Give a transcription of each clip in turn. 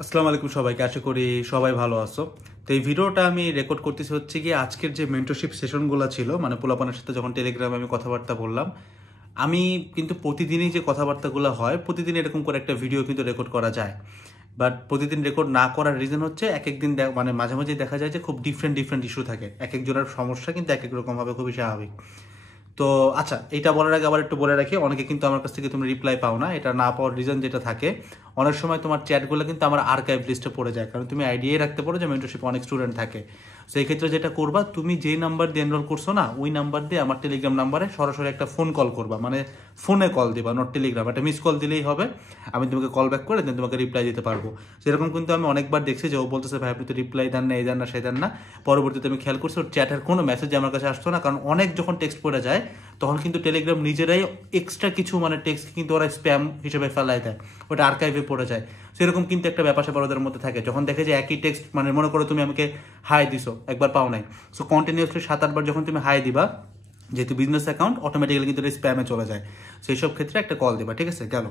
আসসালামু আলাইকুম সবাইকে, আশা করি সবাই ভালো আছো। তো এই ভিডিওটা আমি রেকর্ড করতেছি হচ্ছে কি আজকের যে মেন্টরশিপ সেশনগুলো ছিল, মানে পোলাপানের সাথে যখন টেলিগ্রামে আমি কথাবার্তা বললাম, আমি কিন্তু প্রতিদিনই যে কথাবার্তাগুলো হয় প্রতিদিন এরকম করে একটা ভিডিও কিন্তু রেকর্ড করা যায়। বাট প্রতিদিন রেকর্ড না করার রিজন হচ্ছে এক একদিন মানে মাঝে মাঝে দেখা যায় যে খুব ডিফারেন্ট ডিফারেন্ট ইস্যু থাকে, এক একজনের সমস্যা কিন্তু এক এক রকম হবে, খুবই স্বাভাবিক। তো আচ্ছা, এটা বলার আগে আবার একটু বলে রাখি, অনেকে কিন্তু আমার কাছ থেকে তুমি রিপ্লাই পাও না। এটা না পাওয়ার রিজন যেটা থাকে, অনেক সময় তোমার চ্যাটগুলো কিন্তু আমার আর্কাইভ লিস্টে পড়ে যায়, কারণ তুমি আইডিয়াই রাখতে পারো যে মেন্টরশিপে অনেক স্টুডেন্ট থাকে। সেই ক্ষেত্রে যেটা করবা, তুমি যেই নাম্বার দিয়ে এনরোল করছো না, ওই নাম্বার দিয়ে আমার টেলিগ্রাম নাম্বারে সরাসরি একটা ফোন কল করবা, মানে ফোনে কল দিবা, নট টেলিগ্রাম। একটা মিস কল দিলেই হবে, আমি তোমাকে কল ব্যাক করে দেন তোমাকে রিপ্লাই দিতে পারবো। সেরকম কিন্তু আমি অনেকবার দেখছি যে ও বলতেছে ভাই আপনি তো রিপ্লাই দেন না, এই দেন না, সেই দেন না। পরবর্তীতে আমি খেয়াল করছি ওর চ্যাটের কোনো মেসেজ আমার কাছে আসতো না, কারণ অনেক যখন টেক্সট পড়ে যায় তখন কিন্তু টেলিগ্রাম নিজেরাই এক্সট্রা কিছু মানে টেক্সট কিন্তু ওরা স্প্যাম হিসেবে ফেলাই দেয়, ওটা আর্কাইভে পড়ে যায়। সেরকম কিন্তু একটা ব্যাপার স্যাপার ওদের মধ্যে থাকে, যখন দেখে যে একই টেক্সট, মানে মনে করো তুমি আমাকে হাই দিছো, একবার পাও নাই, সো কন্টিনিউসলি 7-8 বার যখন তুমি হাই দিবা, যেহেতু বিজনেস অ্যাকাউন্ট, অটোমেটিক্যালি কিন্তু স্প্যামে চলে যায়। সেই সব ক্ষেত্রে একটা কল দিবা, ঠিক আছে? গেল,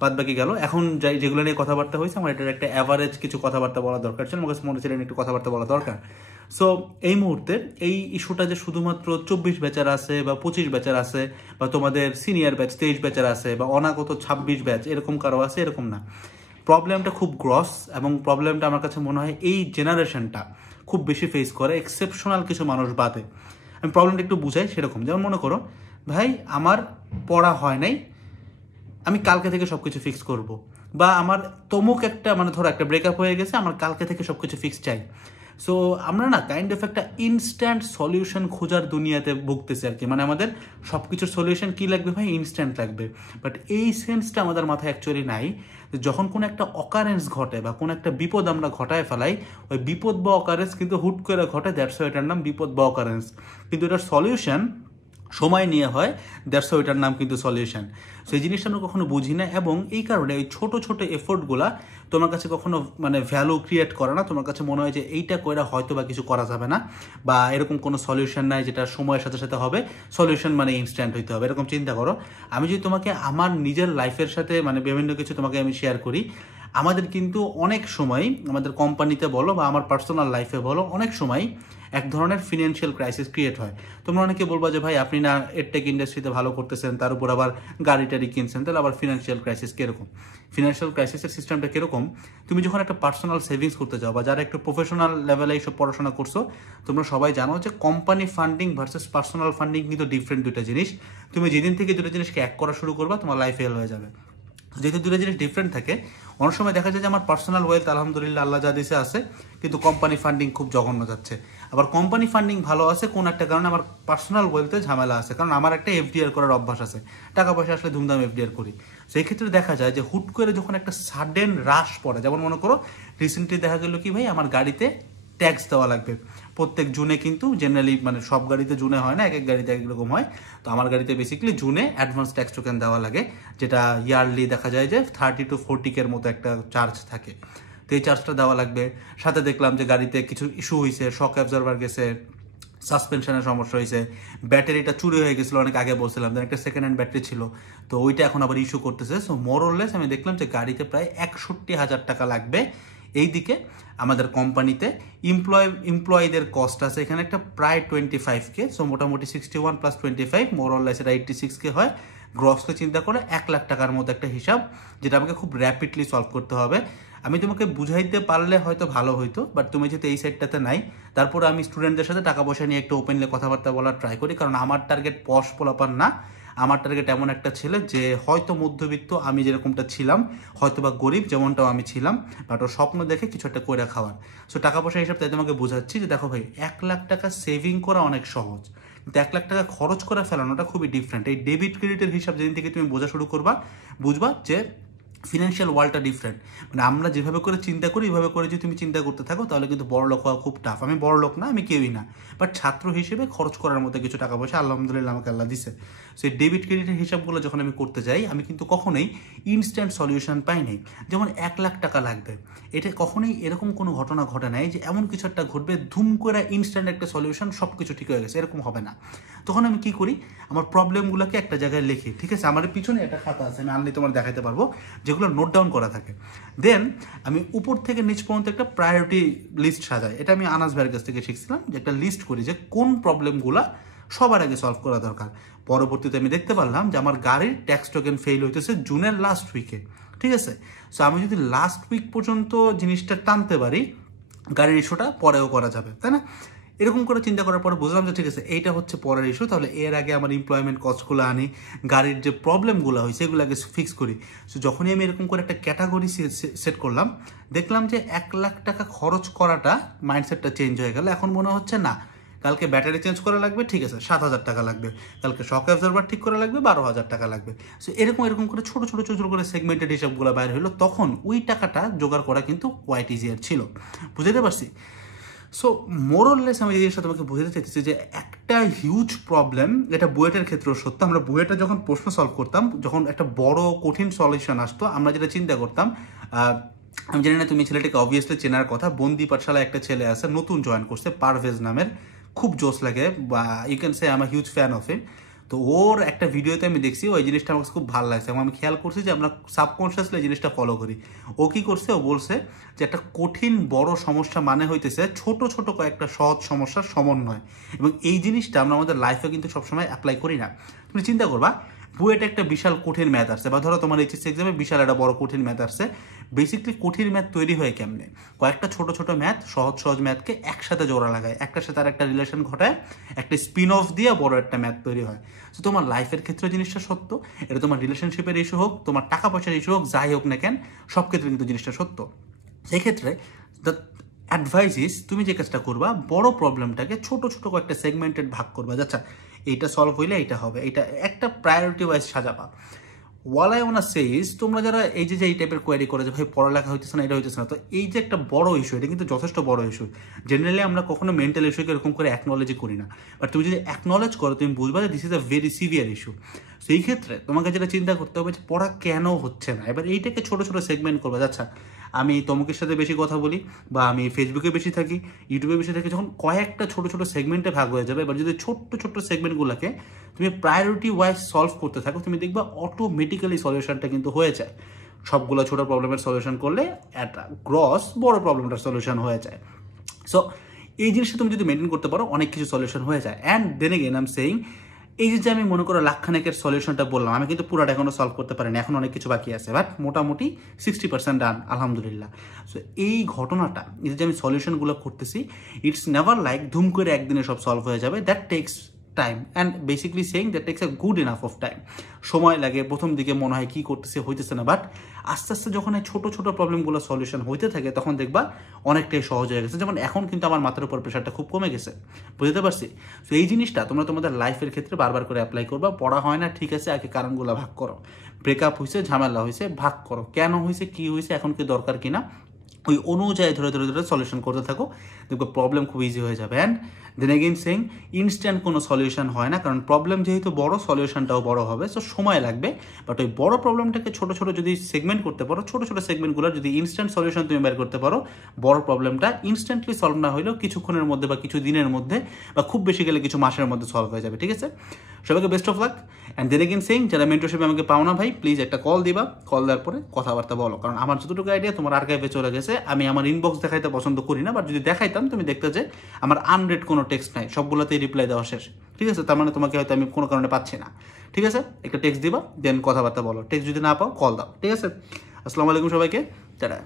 বাদ বাকি গেল। এখন যেগুলো নিয়ে কথাবার্তা হয়েছে, আমার এটার একটা অ্যাভারেজ কিছু কথাবার্তা বলা দরকার ছিল, আমার কাছে মনে ছিল একটু কথাবার্তা বলা দরকার। সো এই মুহূর্তে এই ইস্যুটা যে শুধুমাত্র 24 ব্যাচার আছে বা 25 ব্যাচার আছে, বা তোমাদের সিনিয়র ব্যাচ 23 ব্যাচার আছে, বা অনাগত 26 ব্যাচ এরকম কারো আছে, এরকম না। প্রবলেমটা খুব গ্রস, এবং প্রবলেমটা আমার কাছে মনে হয় এই জেনারেশনটা খুব বেশি ফেস করে, এক্সেপশনাল কিছু মানুষ বাদে। আমি প্রবলেমটা একটু বুঝাই। সেরকম যেমন মনে করো ভাই আমার পড়া হয় নাই, আমি কালকে থেকে সব কিছু ফিক্স করব, বা আমার তমুক একটা মানে ধরো একটা ব্রেকআপ হয়ে গেছে, আমার কালকে থেকে সব কিছু ফিক্স চাই। সো আমরা না কাইন্ড অফ একটা ইনস্ট্যান্ট সলিউশন খোঁজার দুনিয়াতে ভুগতেছি আর কি, মানে আমাদের সব কিছুর সলিউশন কী লাগবে ভাই? ইনস্ট্যান্ট লাগবে। বাট এই সেন্সটা আমাদের মাথায় অ্যাকচুয়ালি নাই, যখন কোনো একটা অকারেন্স ঘটে বা কোনো একটা বিপদ আমরা ঘটায় ফেলাই, ওই বিপদ বা অকারেন্স কিন্তু হুট করে ঘটে, দ্যাটস এটার নাম বিপদ বা অকারেন্স। কিন্তু এটার সলিউশন সময় নিয়ে হয়, দ্যাটস ওইটার নাম কিন্তু সলিউশন। সেই জিনিসটা আমরা কখনো বুঝি না, এবং এই কারণে ওই ছোট ছোট এফোর্টগুলা তোমার কাছে কখনো মানে ভ্যালু ক্রিয়েট করে না। তোমার কাছে মনে হয় যে এইটা করে হয়তো বা কিছু করা যাবে না, বা এরকম কোনো সলিউশন নাই যেটা সময়ের সাথে সাথে হবে, সলিউশন মানে ইনস্ট্যান্ট হইতে হবে, এরকম চিন্তা করো। আমি যদি তোমাকে আমার নিজের লাইফের সাথে মানে বিভিন্ন কিছু তোমাকে আমি শেয়ার করি, আমাদের কিন্তু অনেক সময় আমাদের কোম্পানিতে বলো বা আমার পার্সোনাল লাইফে বলো, অনেক সময় এক ধরনের ফিনান্সিয়াল ক্রাইসিস ক্রিয়েট হয়। তোমরা অনেকে বলবা যে ভাই আপনি না এডটেক ইন্ডাস্ট্রিতে ভালো করতেছেন, তার উপর আবার গাড়ি টাড়ি কিনছেন, তাহলে আবার ফিনান্সিয়াল ক্রাইসিস কীরকম? ফিনান্সিয়াল ক্রাইসিসের সিস্টেমটা কীরকম? তুমি যখন একটা পার্সোনাল সেভিংস করতে যাও, বা যারা একটু প্রফেশনাল লেভেলে এইসব পড়াশোনা করছো, তোমরা সবাই জানো যে company funding versus personal funding কিন্তু ডিফারেন্ট দুটো জিনিস। তুমি যেদিন থেকে দুটো জিনিসকে এক করা শুরু করবা, তোমার লাইফ ফেল হয়ে যাবে। যেহেতু দুটো জিনিস ডিফারেন্ট থাকে, অনেক সময় দেখা যায় যে আমার পার্সোনাল ওয়েলথ আলহামদুলিল্লাহ আল্লাহ যা দিছে আছে, কিন্তু কোম্পানি ফান্ডিং খুব জঘন্য যাচ্ছে। আবার কোম্পানি ফান্ডিং ভালো আছে কোন একটা কারণে, আমার পার্সোনাল ওয়েলথে ঝামেলা আছে, কারণ আমার একটা এফডিআর করার অভ্যাস আছে, টাকা পয়সা আসলে ধুমধাম এফডিআর করি। সেই ক্ষেত্রে দেখা যায় যে হুট করে যখন একটা সাডেন রাশ পড়ে, যেমন মনে করো রিসেন্টলি দেখা গেল কি ভাই আমার গাড়িতে ট্যাক্স দেওয়া লাগবে প্রত্যেক জুনে, কিন্তু জেনারেলি মানে সব গাড়িতে জুনে হয় না, এক এক গাড়িতে এক রকম হয়। তো আমার গাড়িতে বেসিক্যালি জুনে অ্যাডভান্স ট্যাক্স টোকেন দেওয়া লাগে, যেটা ইয়ারলি দেখা যায় যে 30 to 40 মতো একটা চার্জ থাকে। তো এই চার্জটা দেওয়া লাগবে। সাথে দেখলাম যে গাড়িতে কিছু ইস্যু হয়েছে, শক অ্যাবজর্ভার গেছে, সাসপেনশনের সমস্যা হয়েছে, ব্যাটারিটা চুরি হয়ে গেছিলো অনেক আগে, বলছিলাম যে একটা সেকেন্ড হ্যান্ড ব্যাটারি ছিল, তো ওইটা এখন আবার ইস্যু করতেছে। সো মোরলেস আমি দেখলাম যে গাড়িতে প্রায় 61,000 টাকা লাগবে। এইদিকে আমাদের কোম্পানিতে এমপ্লয়ীদের কস্ট আছে এখানে একটা প্রায় 25K, সো মোটামুটি 61 + 25 মোরলেস এটা 86K হয়। গ্রসকে চিন্তা করে 1 লাখ টাকার মতো একটা হিসাব, যেটা আমাকে খুব র্যাপিডলি সলভ করতে হবে। আমি তোমাকে বুঝাইতে পারলে হয়তো ভালো হইতো, বাট তুমি যেহেতু এই সাইডটাতে নাই, তারপরে আমি স্টুডেন্টদের সাথে টাকা পয়সা নিয়ে একটু ওপেনলি কথাবার্তা বলার ট্রাই করি, কারণ আমার টার্গেট পশ পোলাপান না। আমার টার্গেট এমন একটা ছেলে যে হয়তো মধ্যবিত্ত, আমি যেরকমটা ছিলাম, হয়তো বা গরিব যেমনটাও আমি ছিলাম, বাট ওর স্বপ্ন দেখে কিছু একটা করে খাওয়ার। সো টাকা পয়সা হিসাব তাই তোমাকে বোঝাচ্ছি যে দেখো ভাই 1 লাখ টাকা সেভিং করা অনেক সহজ, কিন্তু 1 লাখ টাকা খরচ করে ফেলানোটা খুবই ডিফারেন্ট। এই ডেবিট ক্রেডিটের হিসাব যেদিন থেকে তুমি বোঝা শুরু করবা, বুঝবা যে ফিনান্সিয়াল ওয়ার্ল্ডটা ডিফারেন্ট। মানে আমরা যেভাবে করে চিন্তা করি, এইভাবে করে যদি তুমি চিন্তা করতে থাকো, তাহলে কিন্তু বড় লোক হওয়া খুব টাফ। আমি বড় লোক না, আমি কেউই না, বাট ছাত্র হিসেবে খরচ করার মতো কিছু টাকা পয়সা আলহামদুলিল্লাহ আমাকে আল্লাহ দিছে। সেই ডেবিট ক্রেডিটের হিসাবগুলো যখন আমি করতে যাই, আমি কিন্তু কখনোই ইনস্ট্যান্ট সলিউশন পাই নাই। যেমন 1 লাখ টাকা লাগবে, এটা কখনোই এরকম কোনো ঘটনা ঘটে নাই যে এমন কিছু একটা ঘটবে ধুম করে ইনস্ট্যান্ট একটা সলিউশন, সব কিছু ঠিক হয়ে গেছে, এরকম হবে না। তখন আমি কি করি, আমার প্রবলেমগুলোকে একটা জায়গায় লিখি, ঠিক আছে? আমার পিছনে একটা খাতা আছে, আমি আনলে তোমার দেখাতে পারবো, যেগুলো নোট ডাউন করা থাকে। দেন আমি উপর থেকে নিচ পর্যন্ত একটা প্রায়োরিটি লিস্ট সাজাই। এটা আমি আনাস ভাইয়ের কাছ থেকে শিখছিলাম, যে একটা লিস্ট করি যে কোন প্রবলেমগুলো সবার আগে সলভ করা দরকার। পরবর্তীতে আমি দেখতে পারলাম যে আমার গাড়ির ট্যাক্স টোকেন ফেল হইতেছে জুনের লাস্ট উইকে, ঠিক আছে। সো আমি যদি লাস্ট উইক পর্যন্ত জিনিসটা টানতে পারি, গাড়ির ইস্যুটা পরেও করা যাবে, তাই না? এরকম করে চিন্তা করার পরে বুঝলাম যে ঠিক আছে, এইটা হচ্ছে পরের ইস্যু, তাহলে এর আগে আমার এমপ্লয়মেন্ট কস্টগুলো আনি, গাড়ির যে প্রবলেমগুলো হয় সেগুলো আগে ফিক্স করি। সো যখনই আমি এরকম করে একটা ক্যাটাগরি সেট করলাম, দেখলাম যে 1,00,000 টাকা খরচ করাটা মাইন্ডসেটটা চেঞ্জ হয়ে গেল। এখন মনে হচ্ছে না, কালকে ব্যাটারি চেঞ্জ করা লাগবে, ঠিক আছে 7,000 টাকা লাগবে, কালকে শক অ্যাবজর্ভার ঠিক করা লাগবে 12,000 টাকা লাগবে। সো এরকম করে ছোট ছোট ছোট করে সেগমেন্টেড হিসাবগুলো বাইর হলো, তখন ওই টাকাটা জোগাড় করা কিন্তু কোয়াইট ইজিয়ার ছিল। বুঝতে পারছি? সো মোরলেস আমি এই জিনিসটা তোমাকে বোঝাতে চাইতেছি যে একটা হিউজ প্রবলেম, এটা বুয়েটের ক্ষেত্রেও সত্য। আমরা বুয়েটে যখন প্রশ্ন সলভ করতাম, যখন একটা বড় কঠিন সলিউশন আসতো, আমরা যেটা চিন্তা করতাম, আমি জানি না তুমি ছেলেটাকে অবভিয়াসলি চেনার কথা, বন্দি পাঠশালায় একটা ছেলে আছে, নতুন জয়েন করছে, পারভেজ নামের, খুব জোস লাগে, বা you can say I am a huge fan of him. তো ওর একটা ভিডিওতে আমি দেখছি, ওই জিনিসটা আমার খুব ভালো লাগছে এবং আমি খেয়াল করছি যে আমরা সাবকনশিয়াসলি এই জিনিসটা ফলো করি। ও কি করছে, ও বলছে যে একটা কঠিন বড় সমস্যা মানে হইতেছে ছোট ছোট কয়েকটা সহজ সমস্যার সমন্বয়, এবং এই জিনিসটা আমরা আমাদের লাইফে কিন্তু সবসময় অ্যাপ্লাই করি না। তুমি চিন্তা করবা, বুয়েটে একটা বিশাল কঠিন ম্যাথ আসছে, বা ধরো তোমার এইচএসসি এক্সামে বিশাল একটা বড় কঠিন ম্যাথ আসছে। বেসিকলি কঠিন ম্যাথ তৈরি হয় কেমনে? কয়েকটা ছোট ছোট ম্যাথ, সহজ সহজ ম্যাথকে একসাথে জোড়া লাগায়, একটার সাথে আর একটা রিলেশন ঘটায়, একটা স্পিন অফ দিয়ে বড় একটা ম্যাথ তৈরি হয়। তো তোমার লাইফের ক্ষেত্রে জিনিসটা সত্য, এটা তোমার রিলেশনশিপের ইস্যু হোক, তোমার টাকা পয়সার ইস্যু হোক, যাই হোক না কেন, সব ক্ষেত্রে কিন্তু জিনিসটা সত্য। সেই ক্ষেত্রে দ্য অ্যাডভাইস ইস, তুমি যে কাজটা করবা, বড় প্রবলেমটাকে ছোট ছোট কয়েকটা সেগমেন্টেড ভাগ করবা। আচ্ছা, এইটা সলভ হইলে এইটা হবে, এটা একটা প্রায়োরিটি ওয়াইজ সাজাবা। Well I wanna say is, তোমরা যারা এই যে এই টাইপের কোয়ারি করে যে ভাই পড়ালেখা হইতেছে না, এটা হইতেছে না, তো এই যে একটা বড় ইস্যু, এটা কিন্তু যথেষ্ট বড় ইস্যু। জেনারেলি আমরা কখনো মেন্টাল ইস্যুকে এরকম করে অ্যাকনোলেজই করি না, বাট তুমি যদি অ্যাকনোলেজ করো, তুমি বুঝবা যে this is a very severe issue. সেই ক্ষেত্রে তোমাকে যেটা চিন্তা করতে হবে যে পড়া কেন হচ্ছে না, এবার এইটাকে ছোট ছোট সেগমেন্ট করবে। আচ্ছা, আমি তমুকের সাথে বেশি কথা বলি, বা আমি ফেসবুকে বেশি থাকি, ইউটিউবে বেশি থাকি, যখন কয়েকটা ছোট ছোট সেগমেন্টে ভাগ হয়ে যাবে, এবার যদি ছোট্ট ছোট্ট সেগমেন্টগুলোকে তুমি প্রায়োরিটি ওয়াইজ সলভ করতে থাকো, তুমি দেখবা অটোমেটিক্যালি সলিউশনটা কিন্তু হয়ে যায়। সবগুলো ছোট প্রবলেমের সলিউশন করলে একটা গ্রস বড় প্রবলেমটার সলিউশন হয়ে যায়। সো এই জিনিসটা তুমি যদি মেনটেন করতে পারো, অনেক কিছু সলিউশন হয়ে যায়। And then again I am saying, এই যে আমি মনে করো লাখখানেকের সলিউশনটা বললাম, আমি কিন্তু পুরোটা এখনো সলভ করতে পারিনি, এখন অনেক কিছু বাকি আছে, বাট মোটামুটি 60% ডান, আলহামদুলিল্লাহ। সো এই ঘটনাটা, এই যে আমি সলিউশনগুলো করতেছি, ইটস নেভার লাইক ধুম করে একদিনে সব সলভ হয়ে যাবে। That takes time, and basically saying that takes a good enough of time. সময় লাগে, প্রথম দিকে মনে হয় কি করতেছে, হইতেছে না, বাট আস্তে আস্তে যখন এই ছোটো ছোটো প্রবলেমগুলো সলিউশন হইতে থাকে, তখন দেখবা অনেকটাই সহজ হয়ে গেছে। যেমন এখন কিন্তু আমার মাথার উপর প্রেশারটা খুব কমে গেছে, বুঝতে পারছি। তো এই জিনিসটা তোমরা তোমাদের লাইফের ক্ষেত্রে বারবার করে অ্যাপ্লাই করবা। পড়া হয় না, ঠিক আছে, আগে কারণগুলো ভাগ করো। ব্রেকআপ হয়েছে, ঝামেলা হয়েছে, ভাগ করো, কেন হয়েছে, কি হয়েছে, এখন কি দরকার কিনা, ওই অনুযায়ী ধরে ধরে ধরে সলিউশন করতে থাকো, দেখবো প্রবলেম খুব ইজি হয়ে যাবে। And then again saying, instant কোনো সলিউশন হয় না, কারণ প্রবলেম যেহেতু বড়, সলিউশনটাও বড় হবে, সো সময় লাগবে। বাট ওই বড় প্রবলেমটাকে ছোটো ছোটো যদি সেগমেন্ট করতে পারো, ছোটো ছোটো সেগমেন্টগুলো যদি ইনস্ট্যান্ট সলিউশন তুমি বের করতে পারো, বড় প্রবলেমটা ইনস্ট্যান্টলি সলভ না হলেও কিছুক্ষণের মধ্যে বা কিছু দিনের মধ্যে বা খুব বেশি গেলে কিছু মাসের মধ্যে সলভ হয়ে যাবে, ঠিক আছে। সবাইকে best of luck. And then again saying, যারা মেন্টরশিপে আমাকে পাও না ভাই, প্লিজ একটা কল দিবা, কল দেওয়ার পরে কথাবার্তা বলো, কারণ আমার যতটুকু আইডিয়া তোমার আর্কাইভে চলে গেছে। আমি আমার ইনবক্স দেখাইতে পছন্দ করি না, বাট যদি দেখাইতাম তুমি দেখতে যে আমার আনরেড কোনো টেক্সট নাই, সবগুলোতেই রিপ্লাই দেওয়া শেষ, ঠিক আছে। তার মানে তোমাকে হয়তো আমি কোনো কারণে পাচ্ছি না, ঠিক আছে। একটা টেক্সট দিবা, দেন কথাবার্তা বলো, টেক্সট যদি না পাও কল দাও, ঠিক আছে। আসসালামু আলাইকুম সবাইকে, টাটা।